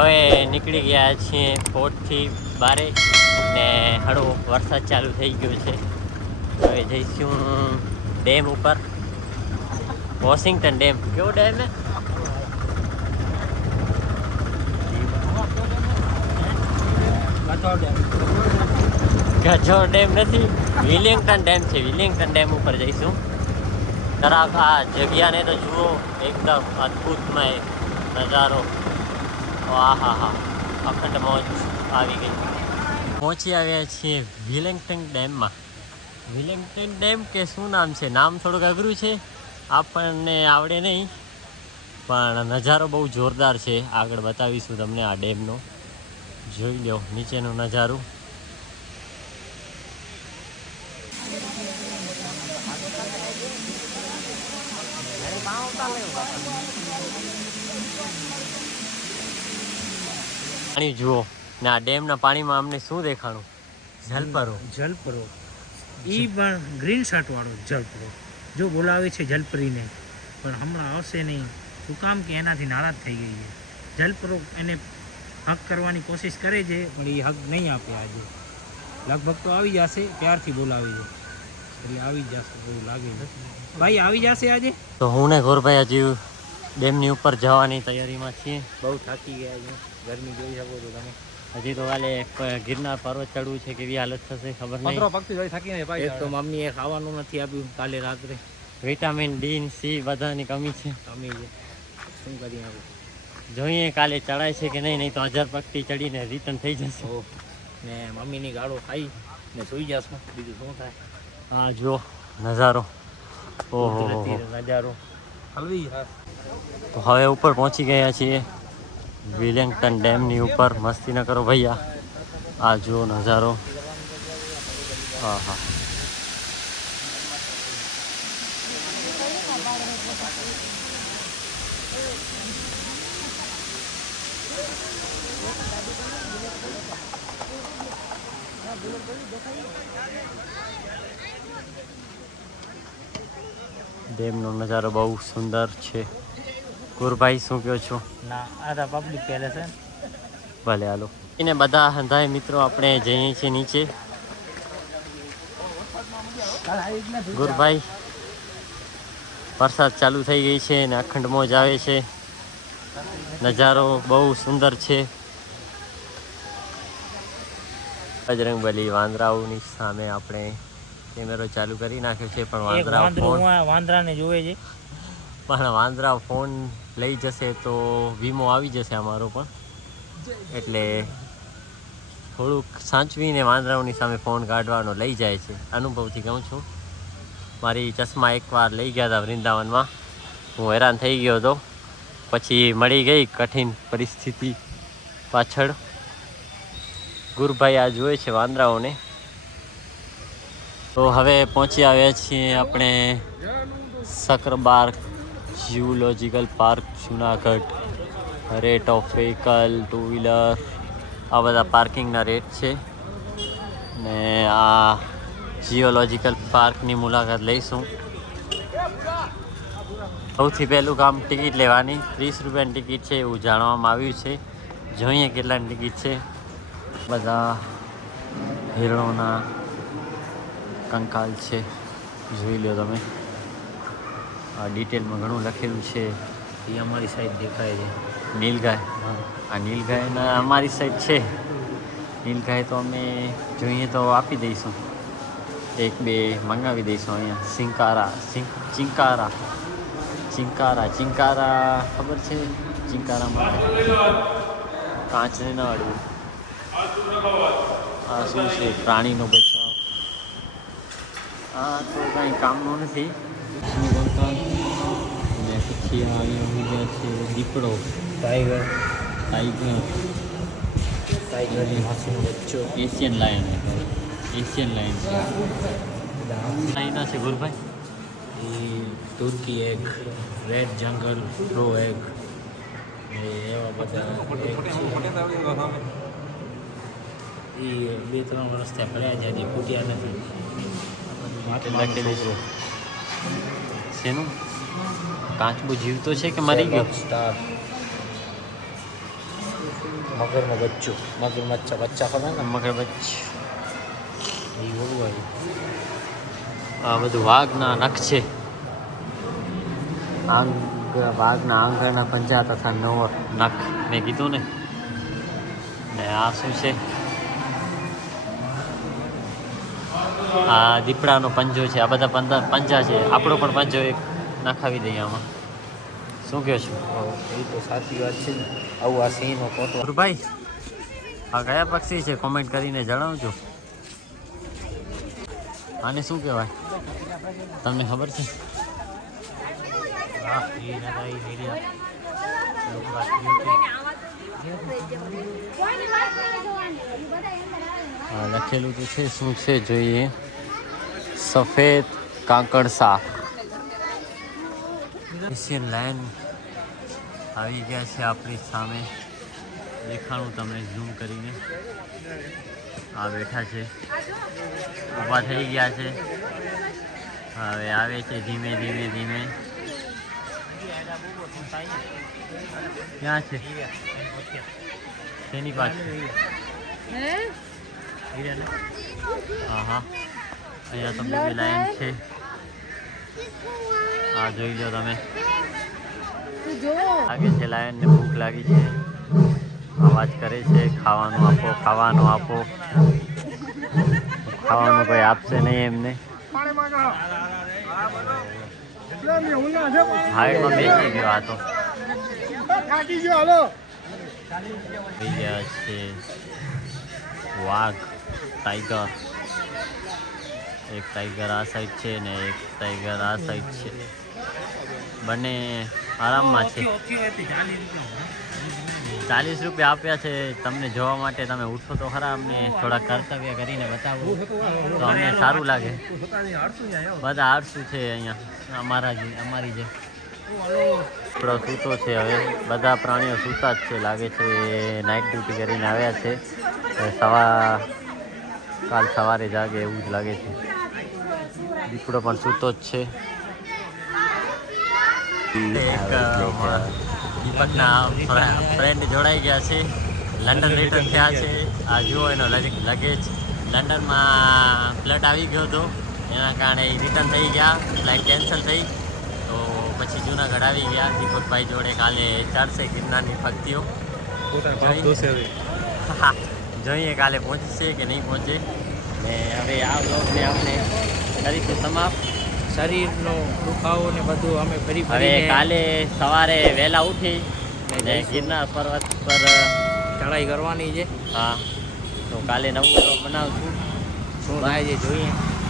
હવે નીકળી ગયા છીએ પોર્ટથી બારે ને હળવો વરસાદ ચાલુ થઈ ગયો છે. હવે જઈશું ડેમ ઉપર. Washington dam. કેવો ડેમ હે? ગજોર ડેમ નથી. વિલિંગ્ટન ડેમ છે. વિલિંગ્ટન ડેમ ઉપર જઈશું. તરાક આ જગ્યાને તો જુઓ, એકદમ અદ્ભુતમય નજારો. આહા હા અખંડ મોજ આવી ગઈ. પહોંચી આવ્યા છીએ વિલિંગ્ટન ડેમમાં. વિલિંગટન ડેમ કે શું નામ છે? નામ થોડુંક અઘરું છે, આપણને આવડે નહીં, પણ નજારો બહુ જોરદાર છે. આગળ બતાવીશું તમને આ ડેમનો. જોઈ લો નીચેનો નજારો. પાણી જુઓ. ને આ ડેમના પાણીમાં અમને શું દેખાણું? જલપરો. જલપરો. ઈ પણ ગ્રીન શર્ટ વાળો જલપરો. જો બોલાવે છે જલપરીને પણ હમણાં આવશે નહીં. શું કામ કે એનાથી નારાજ થઈ ગઈ છે? જલપરો એને હક કરવાની કોશિશ કરે છે પણ એ હક નહીં આપે આજે. લગભગ તો આવી જશે ત્યારથી બોલાવી છે. એટલે આવી જશે બહુ લાગે ભાઈ આવી જશે આજે? તો હું ને ગોરભાઈ હજી ડેમની ઉપર જવાની તૈયારીમાં છીએ. બહુ થાકી ગયા છે. ગરમી જોઈ શકો છો તમે. હજી તો કાલે ગિરનાર પર્વત ચડવું છે કેવી હાલત થશે ખબર નહીં. પગથી જોઈ થાકી નહીં ભાઈ તો મમ્મીએ ખાવાનું નથી આપ્યું કાલે રાત્રે. વિટામિન ડી સી બધાની કમી છે. કમી છે. શું કરી આપણે જોઈએ કાલે ચડાય છે કે નહીં નહીં તો હજાર પગથી ચડીને રિટર્ન થઈ જશે. ને મમ્મીની ગાળો ખાઈ ને સુઈ જશું. બીજું શું થાય? હા જુઓ નજારો. ઓહો નજારો. હલવી તો હવે ઉપર પહોંચી ગયા છીએ. વિલિંગ્ટન ડેમની ઉપર મસ્તી ન કરો ભૈયા. આ જુઓ નજારો. હા હા ડેમનો નજારો બહુ સુંદર છે. ગુરભાઈ શું કહો છો? ના આ તો પબ્લિક પેલેસ છે. ભલે હાલો. એને બધા હંધાય મિત્રો આપણે જઈએ છીએ નીચે. ગુરભાઈ વરસાદ ચાલુ થઈ ગઈ છે અને અખંડ મોજ આવે છે. નજારો બહુ સુંદર છે. બજરંગબલી વાંદરાઓની સામે આપણે કેમેરો ચાલુ કરી નાખ્યો છે પણ વાંદરા વાંદરાને જોવે છે. પણ વાંદરા ફોન લઈ જશે તો વીમો આવી જશે અમારો પણ. એટલે થોડુંક સાચવીને વાંદરાઓની સામે ફોન કાઢવાનો લઈ જાય છે. અનુભવથી કહું છું. મારી ચશ્મા એકવાર લઈ ગયા હતા વૃંદાવનમાં. હું હેરાન થઈ ગયો હતો. પછી મળી ગઈ કઠિન પરિસ્થિતિ પાછળ. ગુરુભાઈ આ જોવે છે વાંદરાઓને. તો હવે પહોંચી આવ્યા છીએ આપણે Sakkarbaug zoological park Junagadh rate of vehicle two wheeler આ બધા પાર્કિંગના રેટ છે. ને આ જીઓલોજીકલ પાર્કની મુલાકાત લઈશું. સૌથી પહેલું કામ ટિકિટ લેવાની. ત્રીસ રૂપિયાની ટિકિટ છે એવું જાણવામાં આવ્યું છે. જોઈએ કેટલાની ટિકિટ છે. બધા હિરણોના કંકાલ છે. જોઈ લો તમે. આ ડિટેલમાં ઘણું લખેલું છે. એ અમારી સાઈડ દેખાય છે. નીલગાય. આ નીલગાયના અમારી સાઈડ છે. નીલગાય તો અમે જોઈએ તો આપી દઈશું. એક, બે મંગાવી દઈશું અહીંયા. સિંકારા ચિંકારા. ચિંકારા ચિંકારા ખબર છે? ચિંકારામાં કાચને ન અડવું. આ શું છે? પ્રાણીનો બચાવ. આ તો કાંઈ કામનું નથી. પછી આ અહીંયા ઊભા છે દીપડો. Tiger tiger tiger Asian lion Asian lion લાઈના છે. ગુરુભાઈ? એ turkey egg red jungle raw egg એ એવા બધા એ બે ત્રણ વર્ષ ત્યાં પડ્યા છે હજી ફૂટ્યા નથી. માટે લખેલી છે. શેનું? કાચબો જીવતો છે કે મરી ગયો? સ્ટાર. મગરનું બચ્ચું. મગરમચ્છ બચ્ચા ખબર ને? મગર બહુ આ બધું વાઘના નખ છે. આંગ વાઘના આંગળના પંજા તથા નવ નખ. મેં કીધું ને? ને આ શું છે? આ દીપડાનો પંજો છે. આ બધા પંજા છે. આપણો પણ પંજો એક નખાવી દઈએ આમાં. શું કહો છો? એ તો સાચી વાત છે ને. આવું આ સિંહનો ફોટો ભાઈ આ કયા પક્ષી છે? કોમેન્ટ કરીને જણાવજો. આને શું કહેવાય? તમને ખબર છે? લખેલું તો છે શું છે જોઈએ? સફેદ કાંકડ શાક. એશિયન લાયન આવી ગયા છે આપણી સામે. દેખાણું તમને ઝૂમ કરીને. આ બેઠા છે. ઊભા થઈ ગયા છે. હવે આવે છે ધીમે ધીમે ધીમે. ક્યાં છે? તેની પાછળ હા હા અહીંયા તમને લાઈન છે. આ જોઈ લો તમે. આગે છે લાયનને ભૂખ લાગી છે. અવાજ કરે છે ખાવાનું આપો ખાવાનું આપો. ખાવાનું કોઈ આપશે નહીં એમને. હાઈટમાં બેસી ગયો આ તો. ગયા છે. વાઘ ટાઈગર એક ટાઈગર આ સાઈડ છે ને એક ટાઈગર આ સાઈડ છે. બંને આરામમાં છે. ચાલીસ રૂપિયા આપ્યા છે. તમને જોવા માટે તમે ઉઠો તો ખરા અમને થોડા કર્તવ્ય કરીને બતાવો. તો અમને સારું લાગે. બધા આરસું છે અહીંયા અમારા જે અમારી જે. આપણો સૂતો છે હવે. બધા પ્રાણીઓ સૂતા જ છે લાગે છે નાઇટ ડ્યુટી કરીને આવ્યા છે. સવા કાલ સવારે જાગે એવું જ લાગે છે. દીપડો પણ સૂતો જ છે. એક દીપકના ફ્રેન્ડ જોડાઈ ગયા છે. લંડન રિટર્ન થયા છે. આ જુઓ એનો લગ- લગેજ લંડનમાં ફ્લડ આવી ગયો હતો. એના કારણે રિટર્ન થઈ ગયા. ફ્લાઇટ કેન્સલ થઈ. તો પછી જુનાગઢ આવી ગયા. દીપકભાઈ જોડે કાલે ચાલશે ગિરનારની ભક્તિઓ. હા, જોઈએ કાલે પહોંચશે કે નહીં પહોંચે. ને હવે આ બ્લોગને આપણે કરીશું સમાપ્ત શરીરનો દુખાવો ને બધું અમે ફરી હવે કાલે સવારે વહેલા ઉઠી ને ગિરનાર પર્વત પર ચડાઈ કરવાની છે. હા તો કાલે નવું બનાવશું. શું થાય છે જોઈએ.